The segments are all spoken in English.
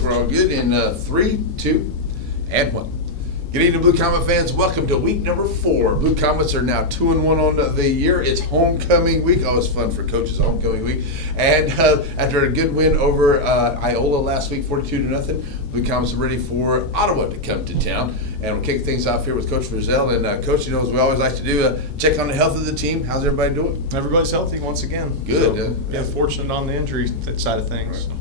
hope we're all good in 3, 2, and 1. Good evening, Blue Comet fans. Welcome to week number 4. Blue Comets are now 2-1 on the year. It's homecoming week. Always fun for coaches, homecoming week. And after a good win over Iola last week, 42-0, Blue Comets are ready for Ottawa to come to town. And we'll kick things off here with Coach Frizzell. And Coach, you know, as we always like to do, check on the health of the team. How's everybody doing? Everybody's healthy once again. Good. So, yeah, fortunate on the injury side of things. Right.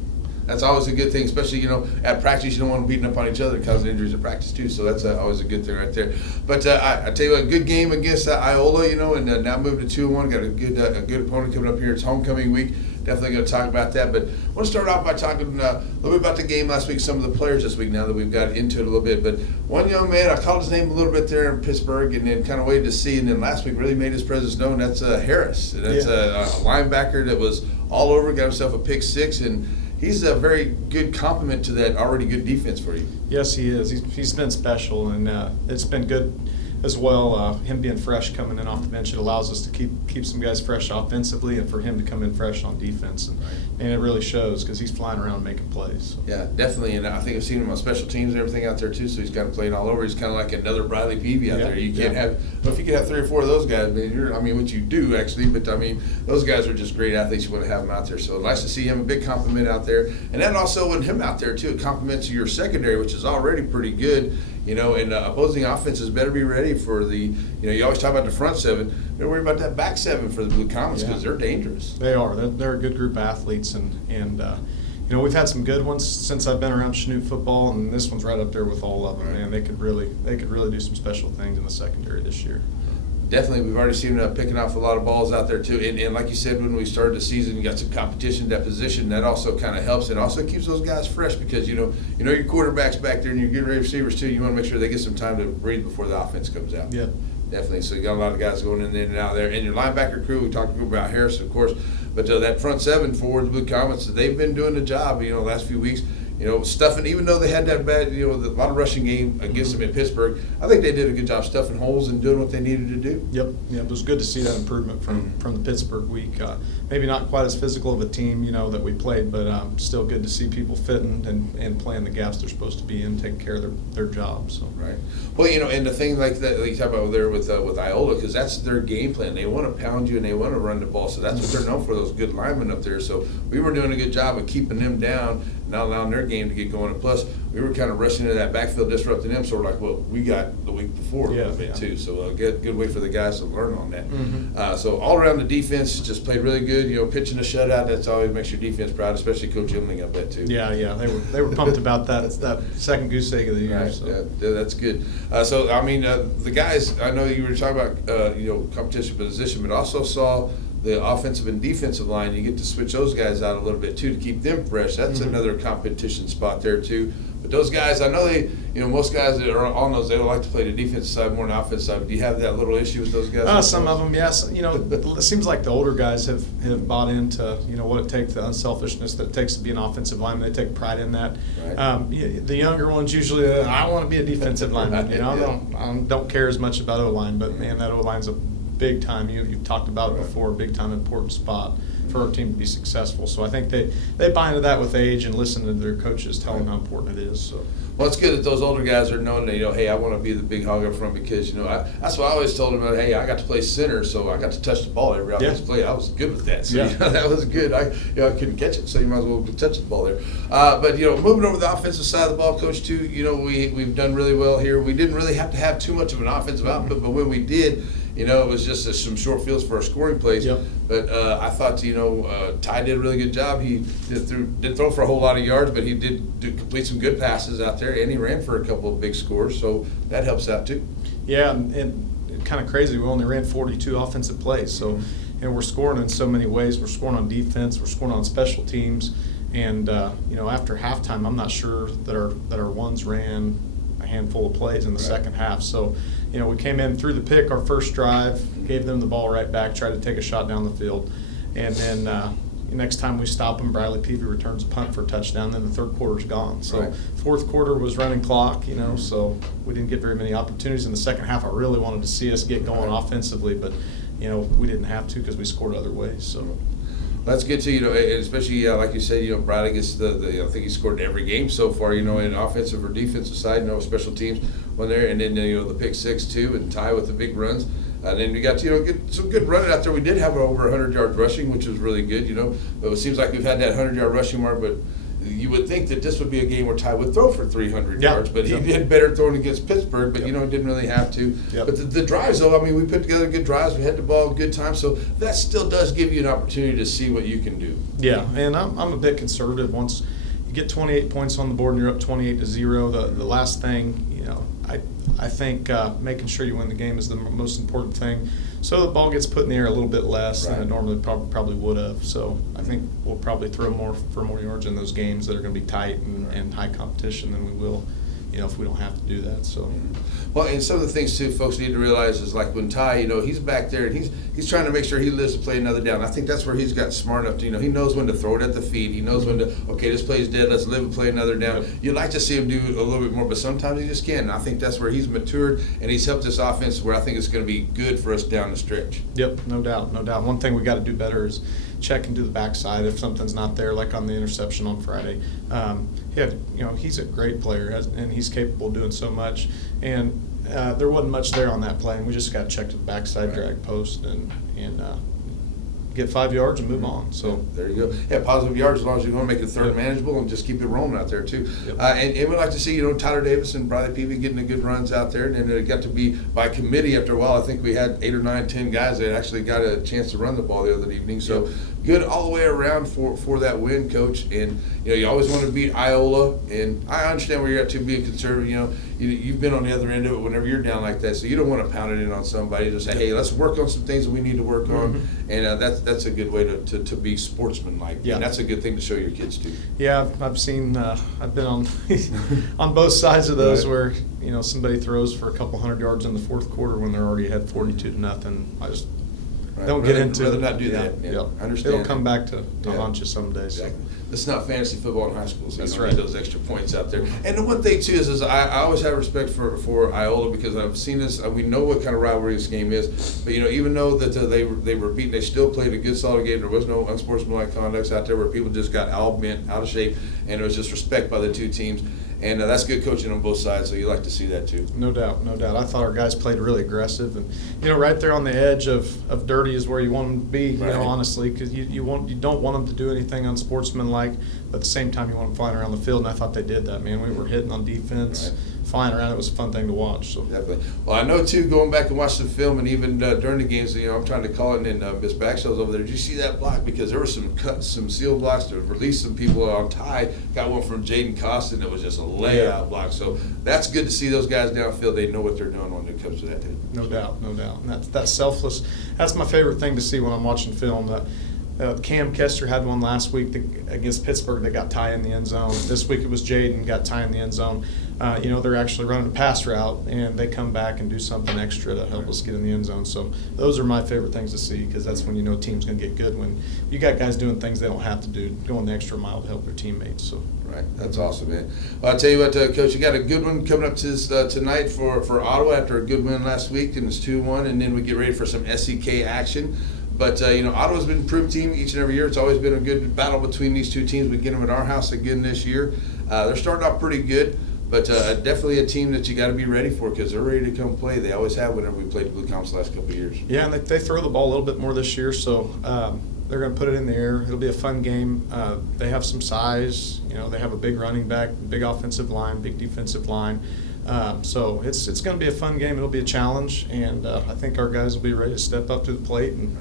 That's always a good thing, especially, you know, at practice, you don't want them beating up on each other because of injuries at practice, too. So that's always a good thing right there. But I tell you what, a good game against Iola, you know, and now moved to 2-1. Got a good opponent coming up here. It's homecoming week. Definitely going to talk about that. But I want to start off by talking a little bit about the game last week, some of the players this week now that we've got into it a little bit. But one young man, I called his name a little bit there in Pittsburgh and then kind of waited to see. And then last week really made his presence known. That's Harris. And that's a linebacker that was all over, got himself a pick 6. And he's a very good complement to that already good defense for you. Yes, he is. He's been special, and it's been good as well. Him being fresh coming in off the bench, it allows us to keep some guys fresh offensively, and for him to come in fresh on defense. And it really shows because he's flying around making plays. So. Yeah, definitely. And I think I've seen him on special teams and everything out there too. So he's kind of playing all over. He's kind of like another Bradley Peavy out there. You can't have. Well, if you could have 3 or 4 of those guys, man, what you do actually. But I mean, those guys are just great athletes. You want to have them out there. So nice to see him. A big compliment out there. And then also with him out there too, it compliments your secondary, which is already pretty good. You know, and opposing offenses better be ready for the. You know, you always talk about the front 7. Don't worry about that back 7 for the Blue Comets because they're dangerous. They are. They're a good group of athletes, and you know, we've had some good ones since I've been around Chanute football, and this one's right up there with all of them. Man, they could really do some special things in the secondary this year. Definitely, we've already seen them picking off a lot of balls out there too. And like you said, when we started the season, you got some competition at that position. That also kind of helps. It also keeps those guys fresh because you know your quarterbacks back there and your good receivers too. You want to make sure they get some time to breathe before the offense comes out. Yeah. Definitely. So you got a lot of guys going in and out there. And your linebacker crew, we talked about Harris, of course, but that front 7 for the Blue Comets, they've been doing the job, you know, the last few weeks. You know, stuffing, even though they had that bad, you know, a lot of rushing game against them in Pittsburgh, I think they did a good job stuffing holes and doing what they needed to do. Yep. Yeah, it was good to see that improvement from the Pittsburgh week. Maybe not quite as physical of a team, you know, that we played, but still good to see people fitting and playing the gaps they're supposed to be in, taking care of their jobs. So. Right. Well, you know, and the thing like that, like you talk about there with Iola, because that's their game plan. They want to pound you and they want to run the ball, so that's what they're known for, those good linemen up there. So we were doing a good job of keeping them down, not allowing their game to get going. And plus, we were kind of rushing into that backfield, disrupting them, sort of like what we got the week before a little bit too. So good way for the guys to learn on that. So all around the defense just played really good. You know, pitching a shutout, that's always makes your defense proud, especially Coach Imling, I bet too. Yeah, they were pumped about that second goose egg of the year. Right. So. Yeah, that's good. So I mean, the guys, I know you were talking about you know, competition position, but also saw the offensive and defensive line. You get to switch those guys out a little bit too to keep them fresh. That's another competition spot there too. But those guys, I know most guys that are on those, they don't like to play the defensive side more than the offensive side. But do you have that little issue with those guys? Some of them, yes. You know, it seems like the older guys have bought into, you know, what it takes, the unselfishness that it takes to be an offensive lineman. They take pride in that. Right. The younger ones usually, I want to be a defensive lineman. You know, I don't care as much about O-line, but man, that O-line's a big time. You've talked about it before. Big time important spot for our team to be successful. So I think they buy into that with age and listen to their coaches tell them how important it is. So. Well, it's good that those older guys are knowing that, you know, hey, I want to be the big hog up front because, you know, that's what I always told them. Hey, I got to play center, so I got to touch the ball every offensive play. I was good with that. So, you know, that was good. I couldn't catch it, so you might as well touch the ball there. But, you know, moving over to the offensive side of the ball, Coach, too, you know, we've done really well here. We didn't really have to have too much of an offensive output, but when we did, you know, it was just some short fields for our scoring plays. Yep. But I thought, you know, Ty did a really good job. He didn't throw for a whole lot of yards, but he did complete some good passes out there, and he ran for a couple of big scores, so that helps out too. Yeah, and kind of crazy. We only ran 42 offensive plays, so and we're scoring in so many ways. We're scoring on defense. We're scoring on special teams, and you know, after halftime, I'm not sure that our ones ran a handful of plays in the second half. So, you know, we came in through the pick our first drive, gave them the ball right back, tried to take a shot down the field, and then next time we stop them, Bradley Peavy returns a punt for a touchdown. Then the third quarter's gone. So fourth quarter was running clock, you know, so we didn't get very many opportunities in the second half. I really wanted to see us get going offensively, but you know, we didn't have to because we scored other ways. So. That's good too, and especially like you said, Bradley gets I think he scored in every game so far, in offensive or defensive side, special teams when they're, and then the pick six too, and tie with the big runs. And then we got get some good running out there. We did have over 100 yards rushing, which was really good, But it seems like we've had that 100-yard rushing mark, but you would think that this would be a game where Ty would throw for 300 yards, but he did better throwing against Pittsburgh, but he didn't really have to. But the drives, though, we put together good drives. We had the ball a good time, so that still does give you an opportunity to see what you can do. Yeah, and I'm a bit conservative. Once you get 28 points on the board and you're up 28-0, the last thing, I think making sure you win the game is the most important thing. So the ball gets put in the air a little bit less than it normally probably would have. So I think we'll probably throw for more yards in those games that are going to be tight and high competition than we will, if we don't have to do that. So. Well, and some of the things too, folks need to realize is like when Ty, he's back there and he's trying to make sure he lives to play another down. I think that's where he's got smart enough to, he knows when to throw it at the feet. He knows when to, okay, this play's dead, let's live and play another down. You'd like to see him do a little bit more, but sometimes he just can't. And I think that's where he's matured and he's helped this offense where I think it's going to be good for us down the stretch. Yep, no doubt. One thing we got to do better is check and do the backside if something's not there, like on the interception on Friday. He's a great player and he's capable of doing so much. And there wasn't much there on that play, and we just got to check to the backside drag post and get 5 yards and move on. So there you go. Yeah, positive yards as long as you're going to make it third manageable and just keep it rolling out there too. And we'd like to see Tyler Davis and Bradley Peavy getting the good runs out there, and then it got to be by committee after a while. I think we had 8 or 9, 10 guys that actually got a chance to run the ball the other evening. So good all the way around for that win, Coach. And you always want to beat Iola, and I understand where you're at to being conservative. You've been on the other end of it whenever you're down like that, so you don't want to pound it in on somebody. Just say, hey, let's work on some things that we need to work on, and that's a good way to be sportsmanlike. And that's a good thing to show your kids too. Yeah, I've seen, I've been on on both sides of those where somebody throws for a couple hundred yards in the fourth quarter when they're already ahead 42-0. I just don't get into rather it. not do that. Yeah. I understand. It'll come back to haunt you someday. Exactly. It's not fantasy football in high school, so That's you don't right. need those extra points out there. And the one thing too is I always have respect for Iola because I've seen this. We know what kind of rivalry this game is, but even though that they were beaten, they still played a good solid game. There was no unsportsmanlike conducts out there where people just got all bent, out of shape, and it was just respect by the two teams. And that's good coaching on both sides, so you like to see that too. No doubt. I thought our guys played really aggressive, and right there on the edge of dirty is where you want them to be. Honestly, because you don't want them to do anything unsportsmanlike, but at the same time you want them flying around the field, and I thought they did that. Man, we were hitting on defense, flying around. It was a fun thing to watch. So definitely. Well, I know too. Going back and watching the film, and even during the games, I'm trying to call it. And Miss Backshell's over there. Did you see that block? Because there were some cuts, some sealed blocks to release some people on Ty. Got one from Jaden Costin that was just a layout block. So that's good to see those guys downfield. They know what they're doing when it comes to that. No doubt. And that's selfless. That's my favorite thing to see when I'm watching film. Cam Kester had one last week against Pittsburgh that got Ty in the end zone. This week it was Jaden got Ty in the end zone. They're actually running a pass route, and they come back and do something extra to help us get in the end zone. So those are my favorite things to see because that's when a team's going to get good, when you got guys doing things they don't have to do, going the extra mile to help their teammates. So. Right, that's awesome, man. Well, I'll tell you what, Coach, you got a good one coming up tonight for Ottawa after a good win last week, and it's 2-1, and then we get ready for some SEK action. But, Ottawa's been an improved team each and every year. It's always been a good battle between these two teams. We get them at our house again this year. They're starting off pretty good, but definitely a team that you got to be ready for because they're ready to come play. They always have whenever we played the Blue Comets the last couple of years. Yeah, and they throw the ball a little bit more this year, so they're going to put it in the air. It'll be a fun game. They have some size. They have a big running back, big offensive line, big defensive line. So it's going to be a fun game. It'll be a challenge, and I think our guys will be ready to step up to the plate and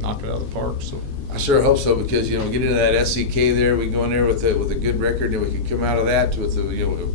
knock it out of the park. So I sure hope so because get into that SEK there. We go in there with a good record, and we can come out of that with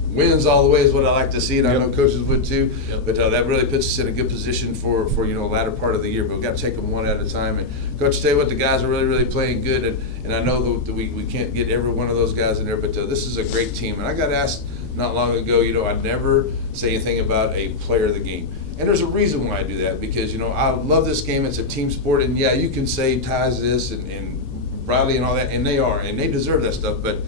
wins all the way is what I like to see, and I know coaches would too. But that really puts us in a good position for latter part of the year. But we've got to take them one at a time. And Coach, tell you what, the guys are really playing good, and I know that we can't get every one of those guys in there, but this is a great team. And I got asked not long ago, I'd never say anything about a player of the game. And there's a reason why I do that because, I love this game. It's a team sport. And, yeah, you can say Ty's this and Bradley and all that, and they are, and they deserve that stuff. But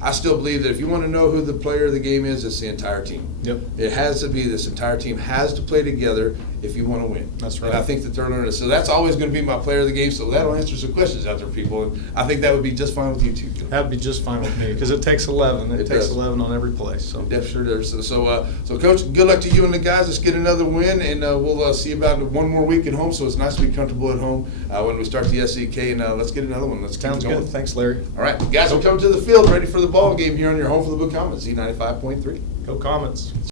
I still believe that if you want to know who the player of the game is, it's the entire team. Yep. It has to be this entire team has to play together. if you want to win. That's right. And I think that they're learning. So that's always going to be my player of the game. So that'll answer some questions out there, people. And I think that would be just fine with you two. That'd be just fine with me, because it takes 11. It takes does. 11 on every play. So. It definitely does. So, Coach, good luck to you and the guys. Let's get another win, and we'll see you about one more week at home. So it's nice to be comfortable at home when we start the SEK, and let's get another one. Let's keep Sounds it going. good. Thanks, Larry. All right, guys, we'll come to the field ready for the ball game here on your home for the Blue Comets, Z95.3. Go Comets.